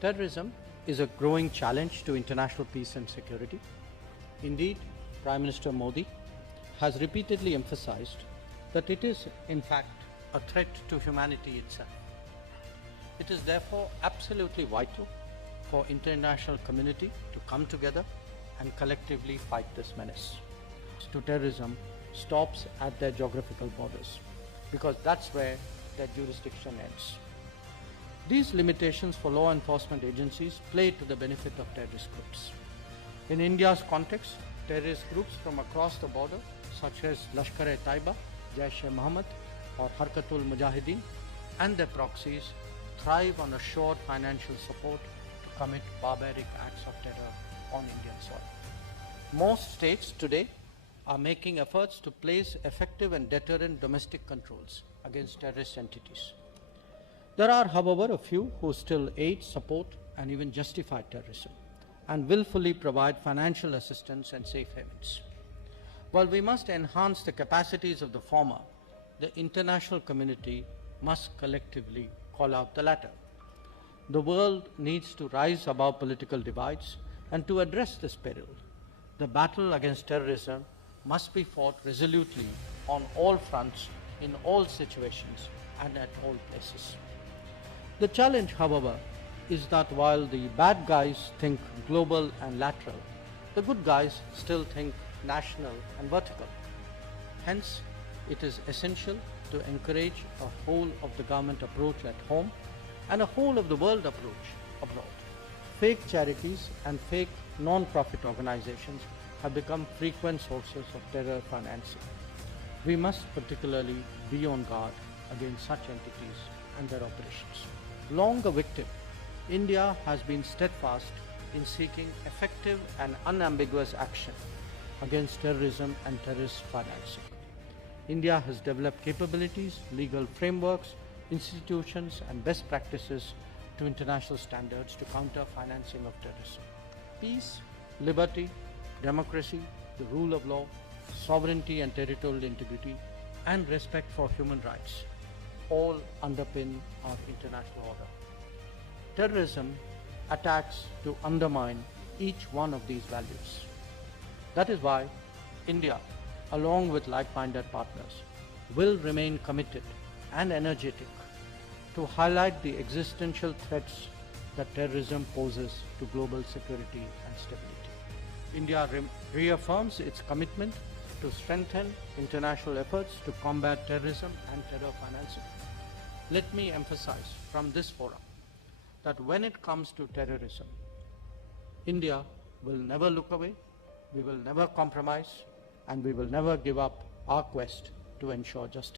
Terrorism is a growing challenge to international peace and security. Indeed, Prime Minister Modi has repeatedly emphasized that it is, in fact, a threat to humanity itself. It is therefore absolutely vital for international community to come together and collectively fight this menace. To terrorism stops at their geographical borders, because that's where their jurisdiction ends. These limitations for law enforcement agencies play to the benefit of terrorist groups. In India's context, terrorist groups from across the border, such as Lashkar-e-Taiba, Jaish-e-Mohammed, or Harkatul Mujahideen, and their proxies, thrive on assured financial support to commit barbaric acts of terror on Indian soil. Most states today are making efforts to place effective and deterrent domestic controls against terrorist entities. There are, however, a few who still aid, support, and even justify terrorism, and willfully provide financial assistance and safe havens. While we must enhance the capacities of the former, the international community must collectively call out the latter. The world needs to rise above political divides, and to address this peril, the battle against terrorism must be fought resolutely on all fronts, in all situations, and at all places. The challenge, however, is that while the bad guys think global and lateral, the good guys still think national and vertical. Hence, it is essential to encourage a whole of the government approach at home and a whole of the world approach abroad. Fake charities and fake non-profit organizations have become frequent sources of terror financing. We must particularly be on guard against such entities and their operations. Long a victim, India has been steadfast in seeking effective and unambiguous action against terrorism and terrorist financing. India has developed capabilities, legal frameworks, institutions, and best practices to international standards to counter financing of terrorism. Peace, liberty, democracy, the rule of law, sovereignty and territorial integrity, and respect for human rights all underpin our international order. Terrorism attacks to undermine each one of these values. That is why India, along with like-minded partners, will remain committed and energetic to highlight the existential threats that terrorism poses to global security and stability. India reaffirms its commitment to strengthen international efforts to combat terrorism and terror financing. Let me emphasize from this forum that when it comes to terrorism, India will never look away, we will never compromise, and we will never give up our quest to ensure justice.